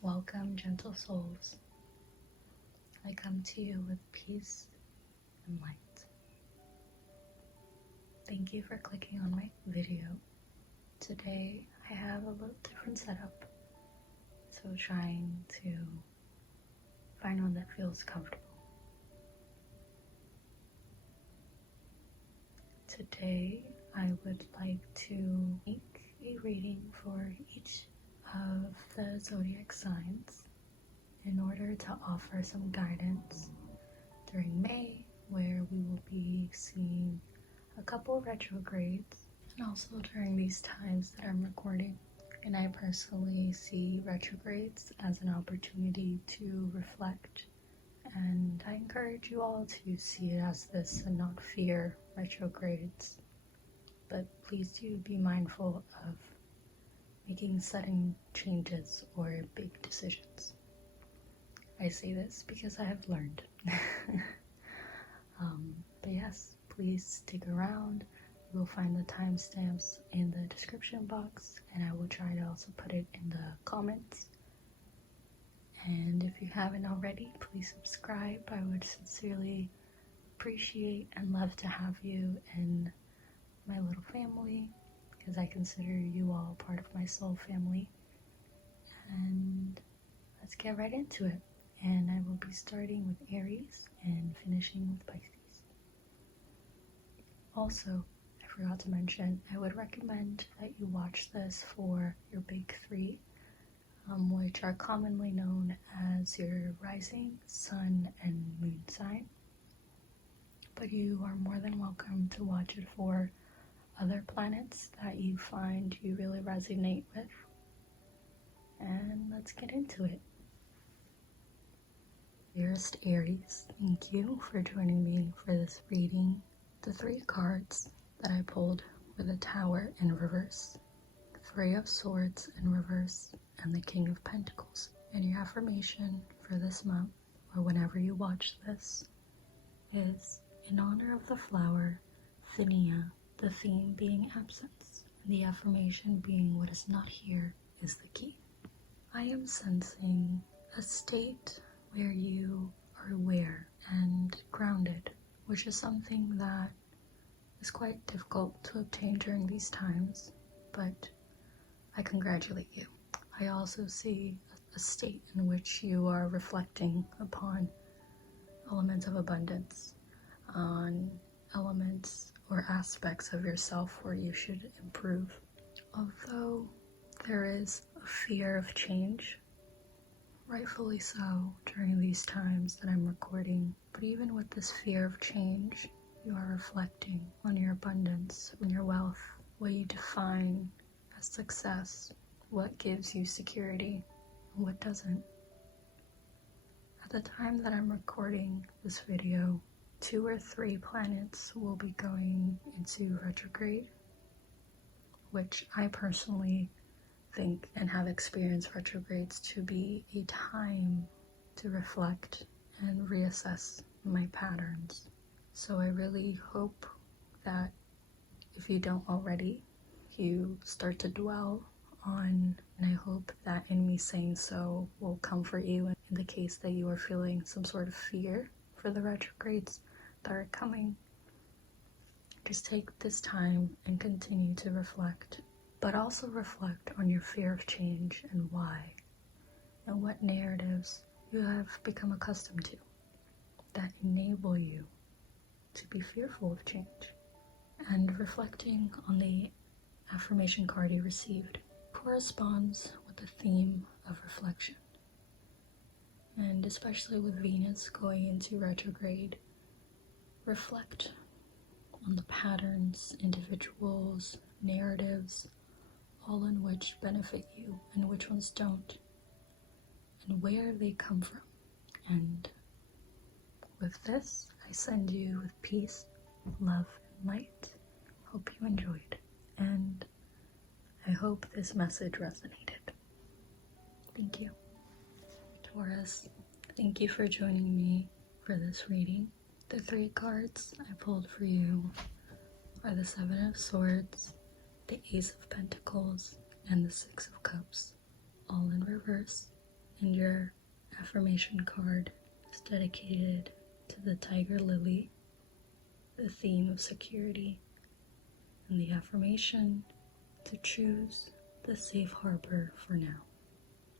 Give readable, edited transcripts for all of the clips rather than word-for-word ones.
Welcome, gentle souls. I come to you with peace and light. Thank you for clicking on my video. Today I have a little different setup, so trying to find one that feels comfortable. Today I would like to make a reading for each of the zodiac signs in order to offer some guidance during May, where we will be seeing a couple retrogrades, and also during these times that I'm recording. And I personally see retrogrades as an opportunity to reflect, and I encourage you all to see it as this and not fear retrogrades. But please do be mindful of making sudden changes or big decisions. I say this because I have learned. But yes, please stick around. You will find the timestamps in the description box, and I will try to also put it in the comments. And if you haven't already, please subscribe. I would sincerely appreciate and love to have you in my little family, because I consider you all part of my soul family. And let's get right into it. And I will be starting with Aries and finishing with Pisces. Also, I forgot to mention, I would recommend that you watch this for your big three, which are commonly known as your rising, sun, and moon sign. But you are more than welcome to watch it for other planets that you find you really resonate with. And let's get into it. Dearest Aries, thank you for joining me for this reading. The three cards that I pulled were the Tower in reverse, Three of Swords in reverse, and the King of Pentacles. And your affirmation for this month, or whenever you watch this, is in honor of the flower, Phinia, the theme being absence, and the affirmation being what is not here is the key. I am sensing a state where you are aware and grounded, which is something that is quite difficult to obtain during these times, but I congratulate you. I also see a state in which you are reflecting upon elements of abundance, on elements or aspects of yourself where you should improve. Although there is a fear of change, rightfully so, during these times that I'm recording, but even with this fear of change, you are reflecting on your abundance, on your wealth, what you define as success, what gives you security, and what doesn't. At the time that I'm recording this video, 2 or 3 planets will be going into retrograde, which I personally think and have experienced retrogrades to be a time to reflect and reassess my patterns. So I really hope that if you don't already, you start to dwell on, and I hope that in me saying so will comfort you in the case that you are feeling some sort of fear for the retrogrades that are coming. Just take this time and continue to reflect, but also reflect on your fear of change and why, and what narratives you have become accustomed to that enable you to be fearful of change. And reflecting on the affirmation card you received corresponds with the theme of reflection. And especially with Venus going into retrograde, reflect on the patterns, individuals, narratives, all in which benefit you and which ones don't, and where they come from. And with this, I send you with peace, love, and light. Hope you enjoyed, and I hope this message resonated. Thank you. Taurus, thank you for joining me for this reading. The 3 cards I pulled for you are the 7 of Swords, the Ace of Pentacles, and the Six of Cups, all in reverse. And your affirmation card is dedicated to the tiger lily, the theme of security, and the affirmation to choose the safe harbor for now.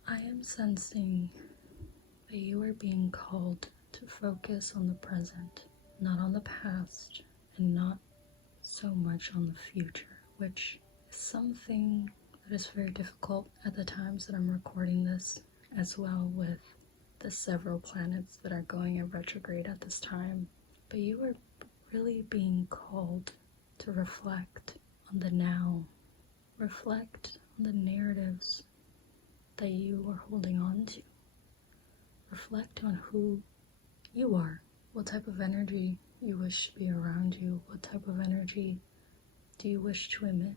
I am sensing that you are being called to focus on the present, not on the past, and not so much on the future, which is something that is very difficult at the times that I'm recording this, as well with the several planets that are going in retrograde at this time. But you are really being called to reflect on the now, reflect on the narratives that you are holding on to, reflect on who you are, what type of energy you wish to be around you, what type of energy do you wish to emit.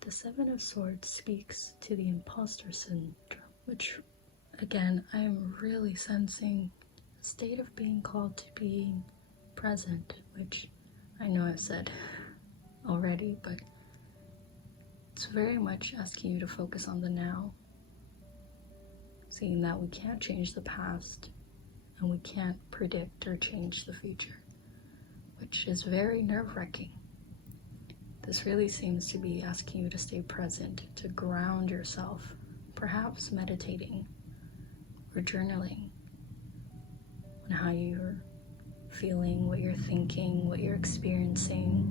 The Seven of Swords speaks to the imposter syndrome, which again, I am really sensing a state of being called to being present, which I know I've said already, but it's very much asking you to focus on the now, seeing that we can't change the past and we can't predict or change the future, which is very nerve-wracking. This really seems to be asking you to stay present, to ground yourself, perhaps meditating or journaling on how you're feeling, what you're thinking, what you're experiencing.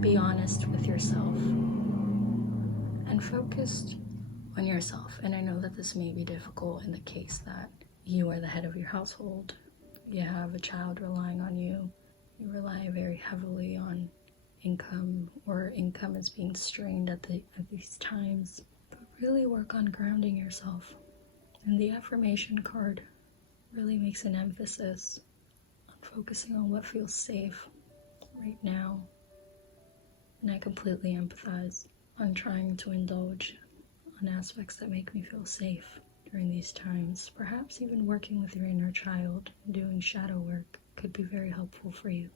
Be honest with yourself and focused on yourself. And I know that this may be difficult in the case that you are the head of your household, you have a child relying on you, you rely very heavily on income, or income is being strained at these times. But really work on grounding yourself. And the affirmation card really makes an emphasis on focusing on what feels safe right now. And I completely empathize on trying to indulge on aspects that make me feel safe during these times. Perhaps even working with your inner child, doing shadow work could be very helpful for you.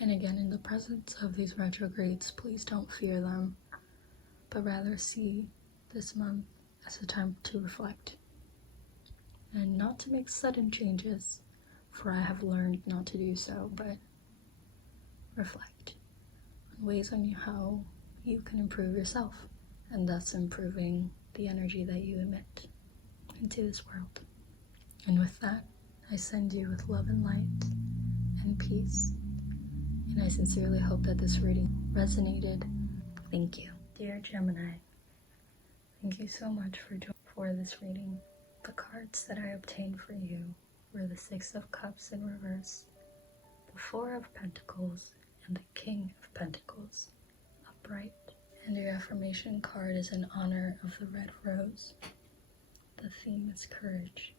And again, in the presence of these retrogrades, please don't fear them, but rather see this month as a time to reflect and not to make sudden changes, for I have learned not to do so, but reflect on ways on how you can improve yourself, and thus improving the energy that you emit into this world. And with that, I send you with love and light and peace. And I sincerely hope that this reading resonated. Thank you. Dear Gemini, thank you so much for this reading. The cards that I obtained for you were the Six of Cups in reverse, the Four of Pentacles, and the King of Pentacles upright. And your affirmation card is in honor of the red rose. The theme is courage.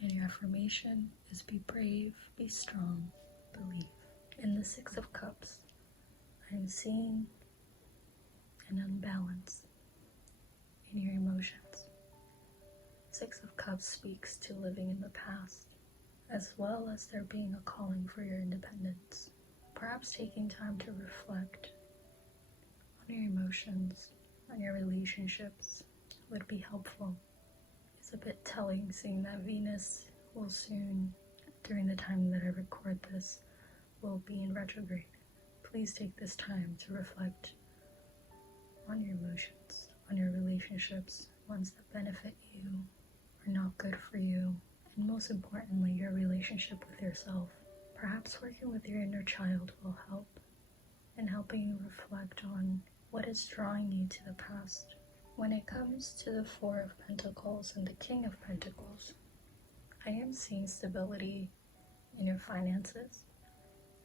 And your affirmation is be brave, be strong, believe. In the Six of Cups, I am seeing an unbalance in your emotions. Six of Cups speaks to living in the past, as well as there being a calling for your independence. Perhaps taking time to reflect on your emotions, on your relationships would be helpful. It's a bit telling seeing that Venus will soon, during the time that I record this, will be in retrograde. Please take this time to reflect on your emotions, on your relationships, ones that benefit you or not good for you, and most importantly, your relationship with yourself. Perhaps working with your inner child will help in helping you reflect on what is drawing you to the past. When it comes to the Four of Pentacles and the King of Pentacles, I am seeing stability in your finances,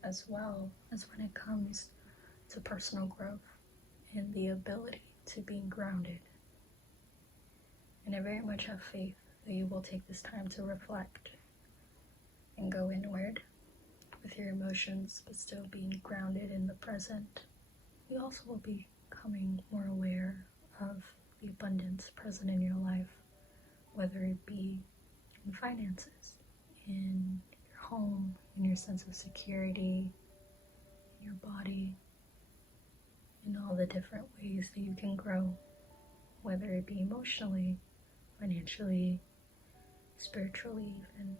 as well as when it comes to personal growth and the ability to being grounded. And I very much have faith that you will take this time to reflect and go inward with your emotions, but still being grounded in the present. You also will be becoming more aware of the abundance present in your life, whether it be in finances, in your home, in your sense of security, in your body, the different ways that you can grow, whether it be emotionally, financially, spiritually even,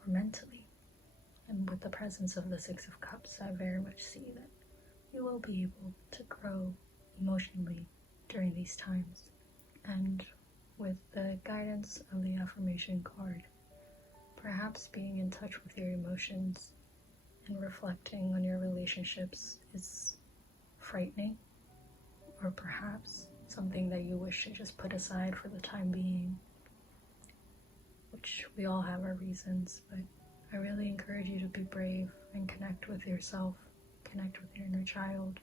or mentally. And with the presence of the Six of Cups, I very much see that you will be able to grow emotionally during these times. And with the guidance of the affirmation card, perhaps being in touch with your emotions and reflecting on your relationships is frightening, or perhaps something that you wish to just put aside for the time being, which we all have our reasons, but I really encourage you to be brave and connect with yourself, connect with your inner child,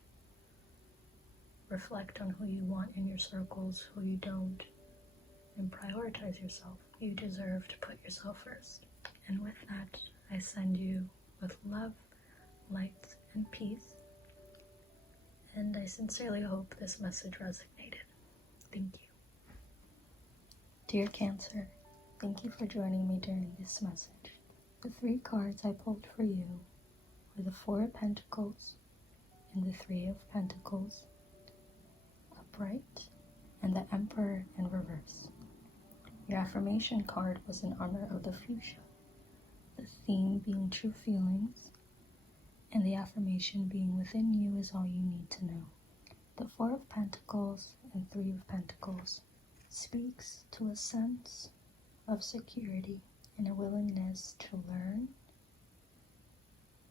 reflect on who you want in your circles, who you don't, and prioritize yourself. You deserve to put yourself first. And with that, I send you with love, light, and peace. And I sincerely hope this message resonated. Thank you. Dear Cancer, thank you for joining me during this message. The 3 cards I pulled for you were the 4 of Pentacles and the 3 of Pentacles, upright, and the Emperor in reverse. Your affirmation card was in honor of the fuchsia, the theme being true feelings, and the affirmation being within you is all you need to know. The 4 of Pentacles and 3 of Pentacles speaks to a sense of security and a willingness to learn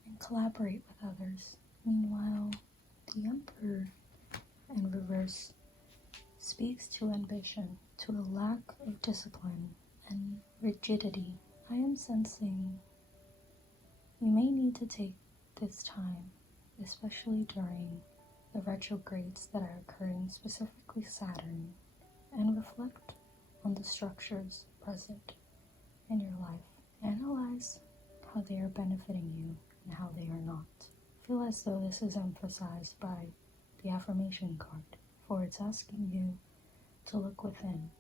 and collaborate with others. Meanwhile, the Emperor in reverse speaks to ambition, to a lack of discipline and rigidity. I am sensing you may need to take this time, especially during the retrogrades that are occurring, specifically Saturn, and reflect on the structures present in your life. Analyze how they are benefiting you and how they are not. Feel as though this is emphasized by the affirmation card, for it's asking you to look within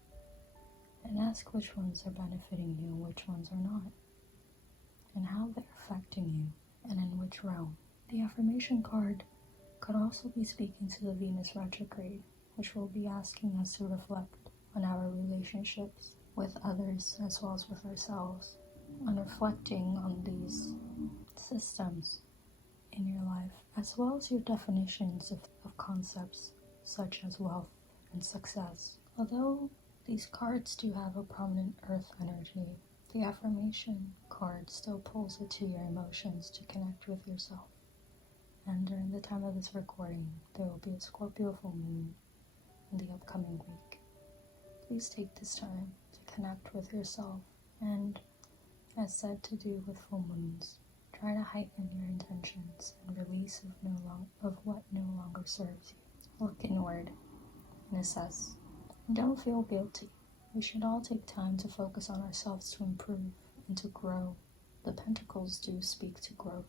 and ask which ones are benefiting you and which ones are not, and how they're affecting you and in which realm. The affirmation card could also be speaking to the Venus retrograde, which will be asking us to reflect on our relationships with others as well as with ourselves, on reflecting on these systems in your life, as well as your definitions of concepts such as wealth and success. Although these cards do have a prominent earth energy, the affirmation card still pulls it to your emotions to connect with yourself. And during the time of this recording, there will be a Scorpio full moon in the upcoming week. Please take this time to connect with yourself, and as said to do with full moons, try to heighten your intentions and release of what no longer serves you. Look inward and assess. And don't feel guilty. We should all take time to focus on ourselves to improve and to grow. The Pentacles do speak to growth,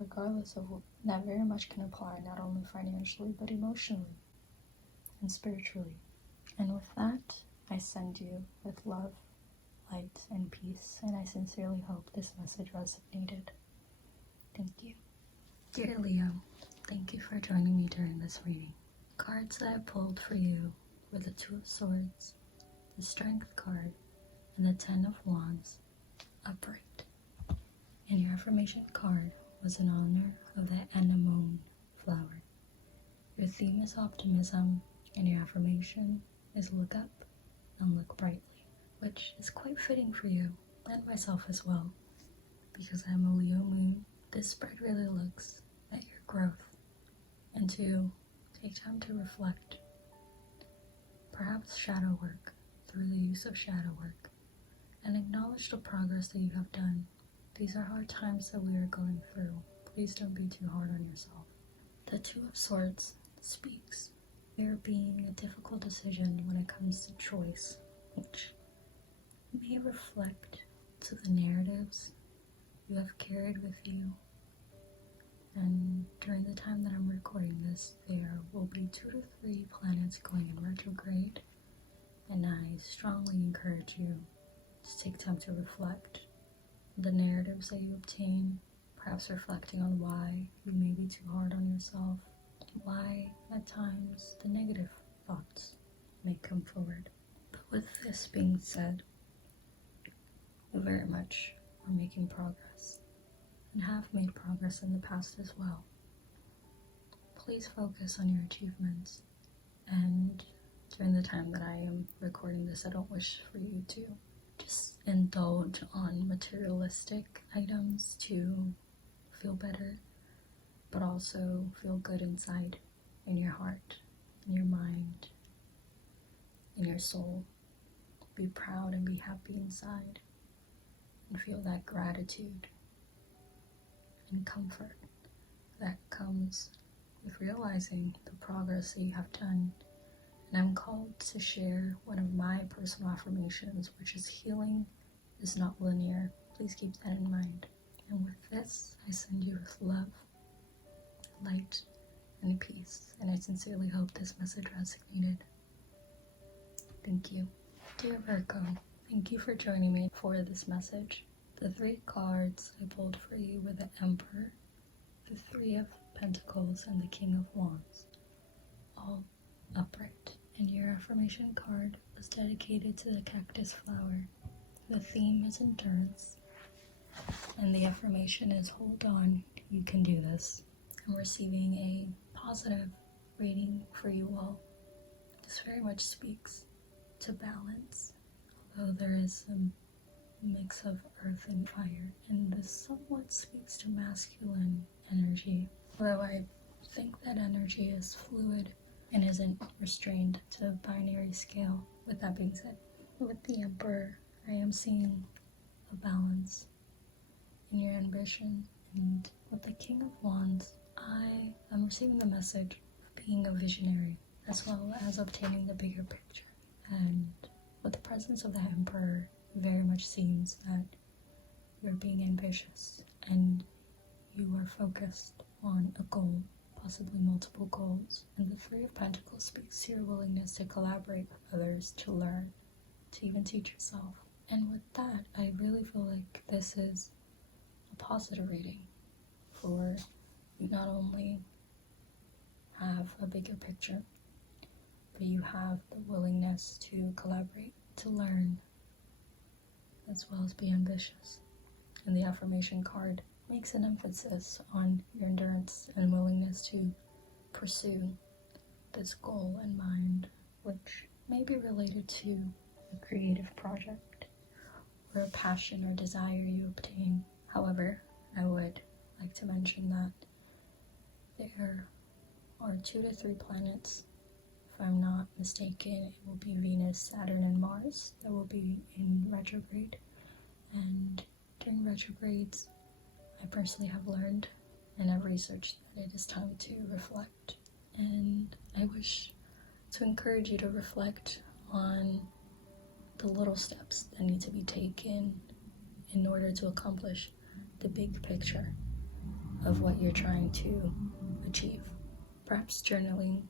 regardless of what that very much can apply not only financially but emotionally and spiritually. And with that, I send you with love, light, and peace, and I sincerely hope this message resonated. Thank you. Dear Leo, thank you for joining me during this reading. Cards that I pulled for you were the 2 of Swords, the Strength card, and the 10 of Wands, upright. And your affirmation card was in honor of the anemone flower. Your theme is optimism, and your affirmation is look up and look brightly, which is quite fitting for you and myself as well, because I'm a Leo moon. This spread really looks at your growth and to take time to reflect, perhaps shadow work through the use of shadow work, and acknowledge the progress that you have done. These are hard times that we are going through. Please don't be too hard on yourself. The 2 of Swords speaks there being a difficult decision when it comes to choice, which may reflect to the narratives you have carried with you. And during the time that I'm recording this, there will be 2 to 3 planets going in retrograde, and I strongly encourage you to take time to reflect on the narratives that you obtain, perhaps reflecting on why you may be too hard on yourself, why at at times the negative thoughts may come forward. But with this being said, we very much are making progress and have made progress in the past as well. Please focus on your achievements, and during the time that I am recording this, I don't wish for you to just indulge on materialistic items to feel better, but also feel good inside, in your heart, in your mind, in your soul. Be proud and be happy inside, and feel that gratitude and comfort that comes with realizing the progress that you have done. And I'm called to share one of my personal affirmations, which is healing is not linear. Please keep that in mind. And with this, I send you with love, light, and peace. And I sincerely hope this message resonated. Thank you. Dear Virgo, thank you for joining me for this message. The 3 cards I pulled for you were the Emperor, the 3 of Pentacles, and the King of Wands, all upright. And your affirmation card was dedicated to the cactus flower. The theme is endurance, and the affirmation is hold on, you can do this. I'm receiving a positive reading for you all. This very much speaks to balance, although there is some mix of earth and fire, and this somewhat speaks to masculine energy, although I think that energy is fluid and isn't restrained to a binary scale. With that being said, with the Emperor, I am seeing a balance in your ambition, and with the King of Wands, I am receiving the message of being a visionary as well as obtaining the bigger picture. And with the presence of the Emperor, it very much seems that you're being ambitious and you are focused on a goal, possibly multiple goals. And the 3 of Pentacles speaks to your willingness to collaborate with others, to learn, to even teach yourself. And with that, I really feel like this is a positive reading for you. Not only have a bigger picture, but you have the willingness to collaborate, to learn, as well as be ambitious. And the affirmation card makes an emphasis on your endurance and willingness to pursue this goal in mind, which may be related to a creative project or a passion or desire you obtain. However, I would like to mention that there are 2 to 3 planets, if I'm not mistaken. It will be Venus, Saturn, and Mars that will be in retrograde. And during retrogrades, I personally have learned and I've researched that it is time to reflect. And I wish to encourage you to reflect on the little steps that need to be taken in order to accomplish the big picture of what you're trying to achieve. Perhaps journaling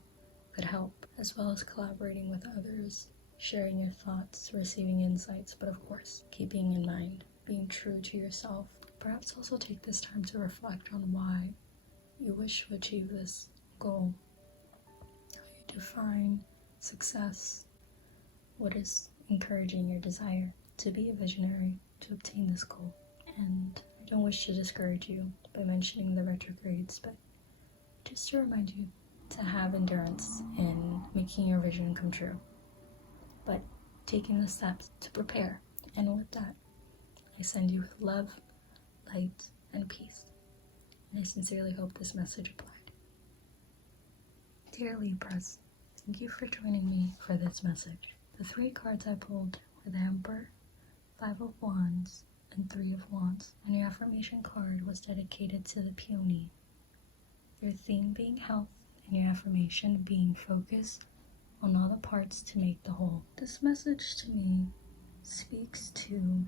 could help, as well as collaborating with others, sharing your thoughts, receiving insights, but of course, keeping in mind being true to yourself. Perhaps also take this time to reflect on why you wish to achieve this goal, how you define success, what is encouraging your desire to be a visionary to obtain this goal. And I don't wish to discourage you by mentioning the retrogrades, but just to remind you to have endurance in making your vision come true, but taking the steps to prepare. And with that, I send you with love, light, and peace. And I sincerely hope this message applied. Dear Libras, thank you for joining me for this message. The 3 cards I pulled were the Emperor, 5 of Wands, and 3 of Wands. And your affirmation card was dedicated to the Peony. Your theme being health, and your affirmation being focus on all the parts to make the whole. This message to me speaks to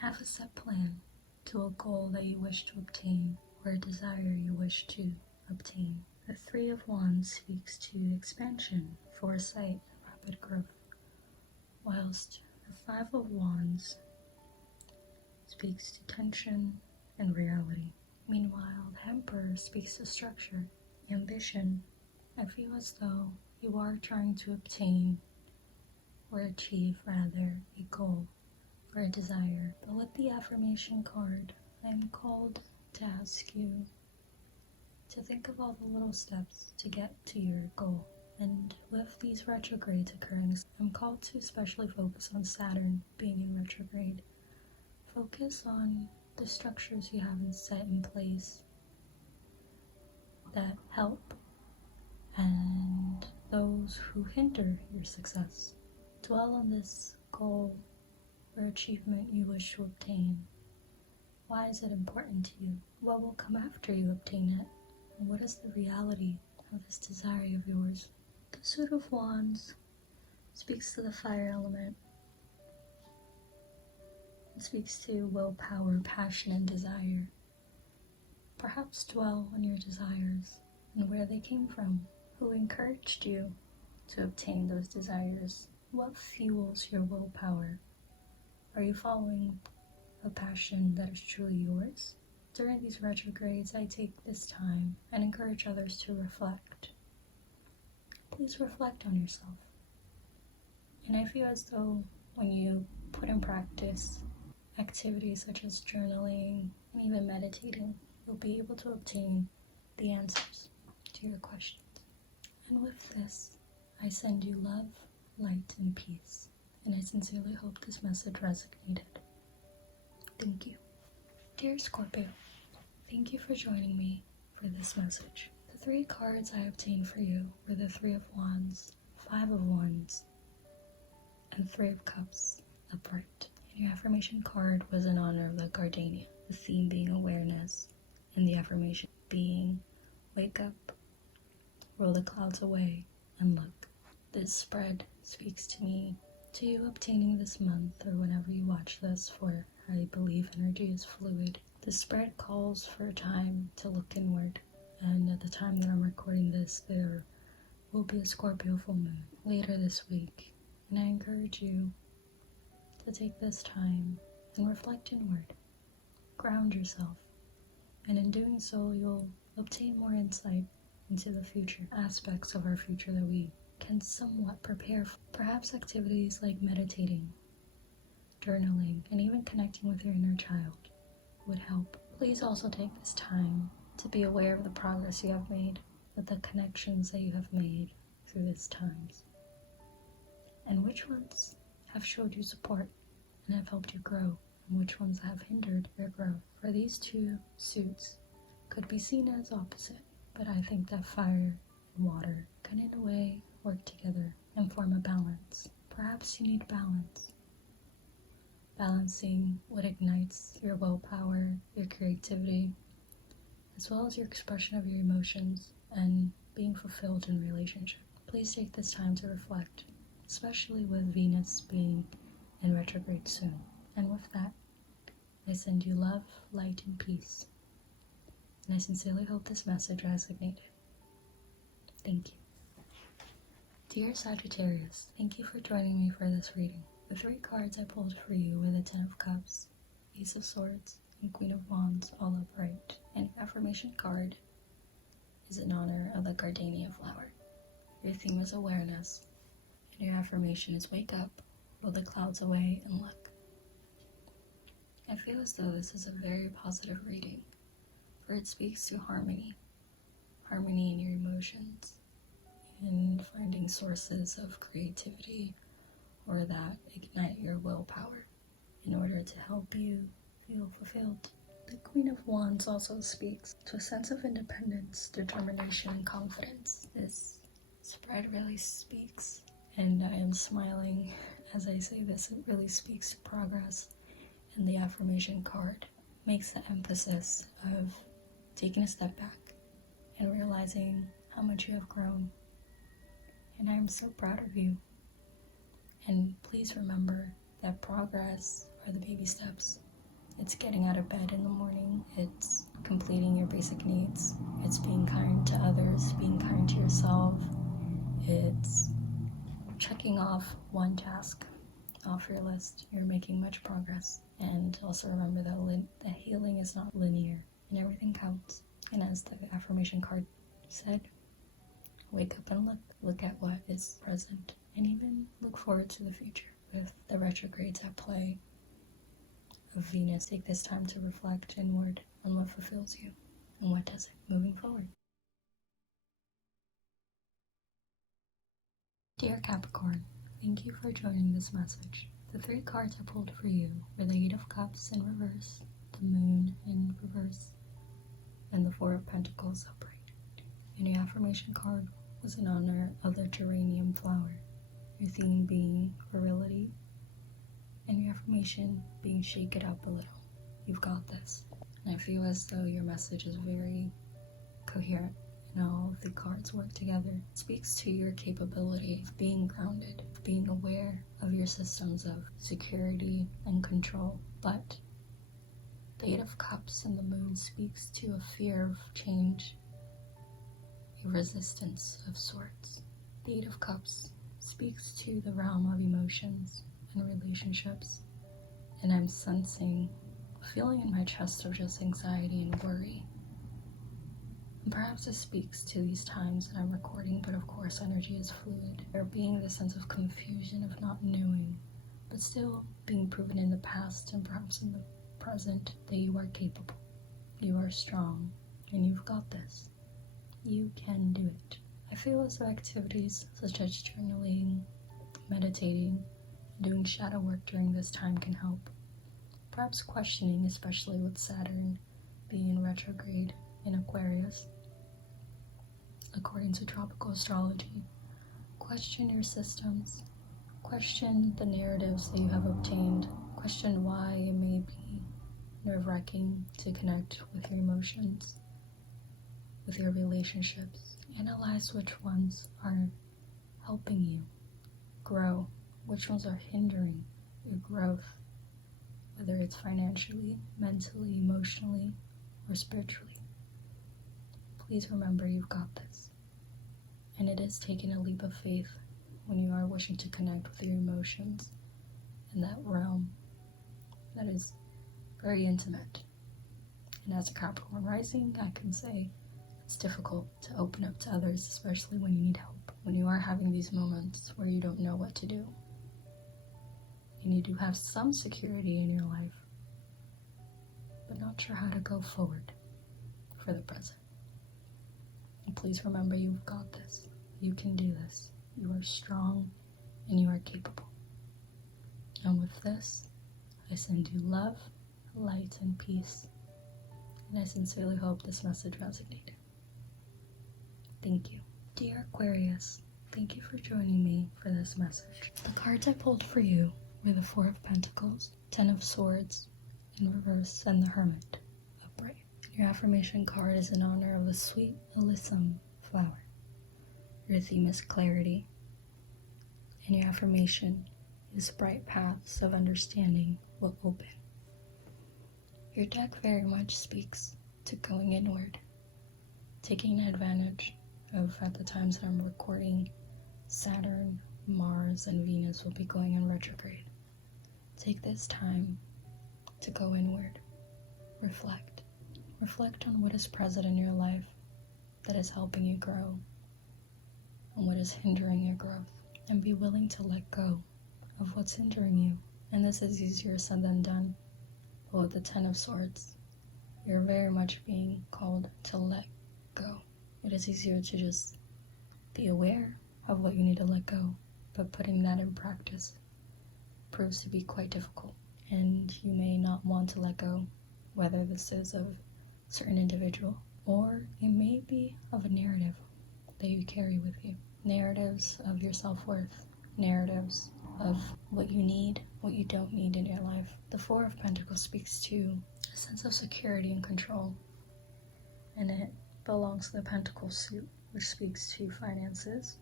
have a set plan to a goal that you wish to obtain or a desire you wish to obtain. The 3 of Wands speaks to expansion, foresight, rapid growth, whilst the 5 of Wands speaks to tension and reality. Meanwhile, the Emperor speaks to structure, ambition, I feel as though you are trying to obtain or achieve rather a goal or a desire. But with the affirmation card, I'm called to ask you to think of all the little steps to get to your goal. And with these retrogrades occurring, I'm called to especially focus on Saturn being in retrograde. Focus on the structures you haven't set in place that help and those who hinder your success. Dwell on this goal or achievement you wish to obtain. Why is it important to you? What will come after you obtain it? And what is the reality of this desire of yours? The Suit of Wands speaks to the fire element. It speaks to willpower, passion, and desire. Perhaps dwell on your desires and where they came from. Who encouraged you to obtain those desires? What fuels your willpower? Are you following a passion that is truly yours? During these retrogrades, I take this time and encourage others to reflect. Please reflect on yourself. And I feel as though when you put in practice activities such as journaling and even meditating, you'll be able to obtain the answers to your questions. And with this, I send you love, light, and peace. And I sincerely hope this message resonated. Thank you. Dear Scorpio, thank you for joining me for this message. The 3 cards I obtained for you were the 3 of Wands, 5 of Wands, and 3 of Cups upright. And your affirmation card was in honor of the gardenia, the theme being awareness, and the affirmation being wake up, roll the clouds away, and look. This spread speaks to me, to you obtaining this month or whenever you watch this, for I believe energy is fluid. The spread calls for a time to look inward, and at the time that I'm recording this, there will be a Scorpio full moon later this week, and I encourage you to take this time and reflect inward, ground yourself, and in doing so, you'll obtain more insight into the future aspects of our future that we can somewhat prepare for. Perhaps activities like meditating, journaling, and even connecting with your inner child would help. Please also take this time to be aware of the progress you have made, with the connections that you have made through these times, and which ones have showed you support and have helped you grow, and which ones have hindered your growth. For these 2 suits could be seen as opposite, but I think that fire and water can in a way work together and form a balance. Perhaps you need balance. Balancing what ignites your willpower, your creativity, as well as your expression of your emotions and being fulfilled in relationship. Please take this time to reflect, especially with Venus being in retrograde soon. And with that, I send you love, light, and peace. And I sincerely hope this message resonated. Thank you. Dear Sagittarius, thank you for joining me for this reading. The 3 cards I pulled for you were the 10 of Cups, Ace of Swords, and Queen of Wands, all upright. And your affirmation card is in honor of the gardenia flower. Your theme is awareness, and your affirmation is wake up, roll the clouds away, and look. I feel as though this is a very positive reading, for it speaks to harmony in your emotions, and finding sources of creativity or that ignite your willpower in order to help you feel fulfilled. The Queen of Wands also speaks to a sense of independence, determination, and confidence. This spread really speaks, and I am smiling as I say this. It really speaks to progress, and the affirmation card makes the emphasis of taking a step back and realizing how much you have grown. And I am so proud of you. And please remember that progress are the baby steps. It's getting out of bed in the morning. It's completing your basic needs. It's being kind to others, being kind to yourself. It's checking off one task off your list. You're making much progress. And also remember that the healing is not linear and everything counts. And as the affirmation card said, Wake up and look at what is present, and even look forward to the future. With the retrogrades at play of Venus, take this time to reflect inward on what fulfills you and what doesn't moving forward. Dear Capricorn, thank you for joining this message. The 3 cards I pulled for you were the 8 of Cups in reverse, the Moon in reverse, and the 4 of Pentacles upright. And your affirmation card was in honor of the geranium flower, your theme being virility, and your affirmation being shake it up a little. You've got this. And I feel as though your message is very coherent and all of the cards work together. It speaks to your capability of being grounded, of being aware of your systems of security and control. But the 8 of Cups and the Moon speaks to a fear of change, a resistance of sorts. The 8 of Cups speaks to the realm of emotions and relationships, and I'm sensing a feeling in my chest of just anxiety and worry. And perhaps it speaks to these times that I'm recording, but of course energy is fluid. There being this sense of confusion of not knowing, but still being proven in the past and perhaps in the present that you are capable, you are strong, and you've got this. You can do it. I feel as though activities such as journaling, meditating, doing shadow work during this time can help. Perhaps questioning, especially with Saturn being in retrograde in Aquarius, according to tropical astrology. Question your systems. Question the narratives that you have obtained. Question why it may be nerve-wracking to connect with your emotions, with your relationships. Analyze which ones are helping you grow, which ones are hindering your growth, whether it's financially, mentally, emotionally, or spiritually. Please remember you've got this. And it is taking a leap of faith when you are wishing to connect with your emotions in that realm that is very intimate. And as a Capricorn rising, I can say it's difficult to open up to others, especially when you need help. When you are having these moments where you don't know what to do. And you do have some security in your life, but not sure how to go forward for the present. And please remember you've got this. You can do this. You are strong and you are capable. And with this, I send you love, light, and peace. And I sincerely hope this message resonated. Thank you. Dear Aquarius, thank you for joining me for this message. The cards I pulled for you were the 4 of Pentacles, 10 of Swords in reverse, and the Hermit upright. Your affirmation card is in honor of a sweet alyssum flower. Your theme is clarity, and your affirmation is bright paths of understanding will open. Your deck very much speaks to going inward, taking advantage of, at the times that I'm recording, Saturn, Mars, and Venus will be going in retrograde. Take this time to go inward, reflect. Reflect on what is present in your life that is helping you grow and what is hindering your growth, and be willing to let go of what's hindering you. And this is easier said than done. But with the 10 of Swords, you're very much being called to let go. It is easier to just be aware of what you need to let go, but putting that in practice proves to be quite difficult. And you may not want to let go, whether this is of a certain individual, or it may be of a narrative that you carry with you. Narratives of your self-worth, narratives of what you need, what you don't need in your life. The 4 of Pentacles speaks to a sense of security and control, and it belongs to the Pentacle suit, which speaks to finances,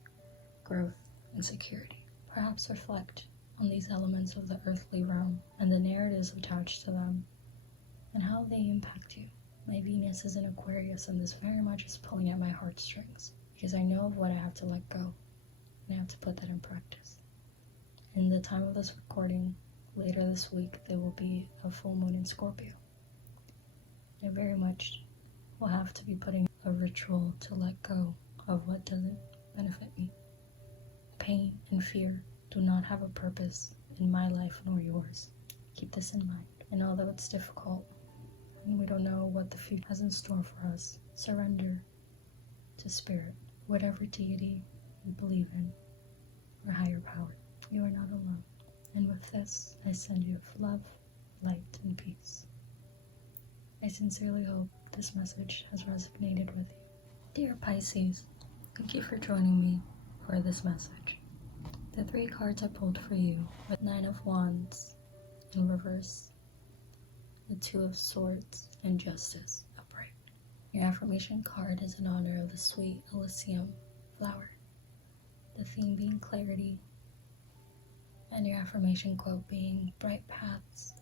growth, and security. Perhaps reflect on these elements of the earthly realm and the narratives attached to them and how they impact you. My Venus is in Aquarius, and this very much is pulling at my heartstrings because I know of what I have to let go, and I have to put that in practice. In the time of this recording, later this week, there will be a full moon in Scorpio. I very much will have to be putting a ritual to let go of what doesn't benefit me. Pain and fear do not have a purpose in my life nor yours. Keep this in mind. And although it's difficult, and we don't know what the future has in store for us, surrender to spirit, whatever deity you believe in, or higher power. You are not alone. And with this, I send you love, light, and peace. I sincerely hope this message has resonated with you. Dear Pisces, thank you for joining me for this message. The 3 cards I pulled for you were 9 of Wands in reverse, the 2 of Swords, and Justice upright. Your affirmation card is in honor of the sweet Elysium flower, the theme being clarity, and your affirmation quote being, bright paths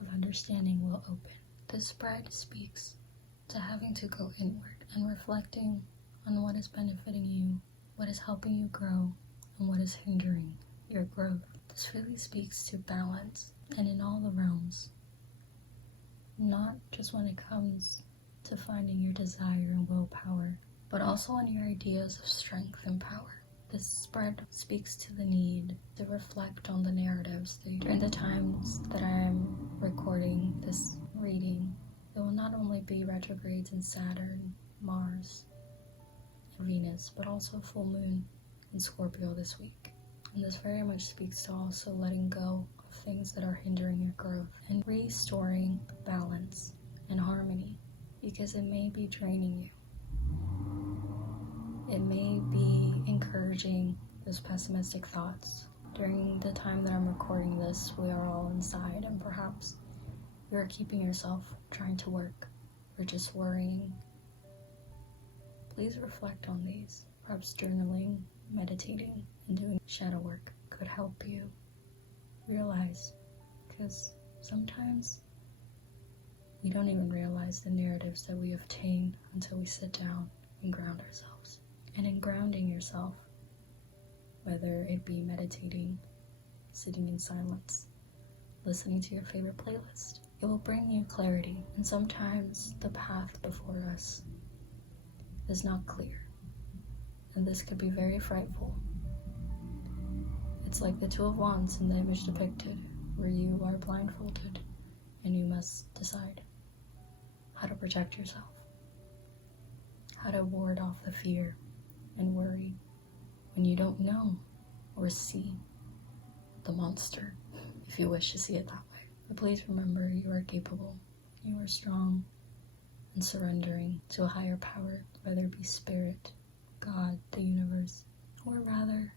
of understanding will open. This spread speaks to having to go inward and reflecting on what is benefiting you, what is helping you grow, and what is hindering your growth. This really speaks to balance, and in all the realms, not just when it comes to finding your desire and willpower, but also on your ideas of strength and power. This spread speaks to the need to reflect on the narratives during the times that I am recording this reading. There will not only be retrogrades in Saturn, Mars, and Venus, but also full moon in Scorpio this week. And this very much speaks to also letting go of things that are hindering your growth and restoring balance and harmony, because it may be draining you. It may be encouraging those pessimistic thoughts. During the time that I'm recording this, we are all inside, and perhaps you are keeping yourself trying to work or just worrying. Please reflect on these. Perhaps journaling, meditating, and doing shadow work could help you realize, because sometimes we don't even realize the narratives that we obtain until we sit down and ground ourselves. And in grounding yourself, whether it be meditating, sitting in silence, listening to your favorite playlist, it will bring you clarity. And sometimes the path before us is not clear, and this could be very frightful. It's like the 2 of Wands in the image depicted, where you are blindfolded and you must decide how to protect yourself, how to ward off the fear and worry when you don't know or see the monster, if you wish to see it that way. But please remember, you are capable, you are strong, and surrendering to a higher power, whether it be spirit, God, the universe, or rather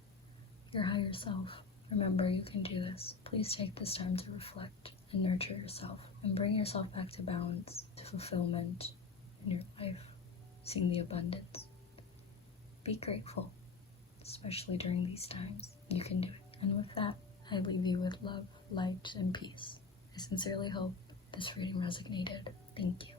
your higher self. Remember, you can do this. Please take this time to reflect and nurture yourself and bring yourself back to balance, to fulfillment in your life, seeing the abundance. Be grateful, especially during these times. You can do it. And with that, I leave you with love, light, and peace. I sincerely hope this reading resonated. Thank you.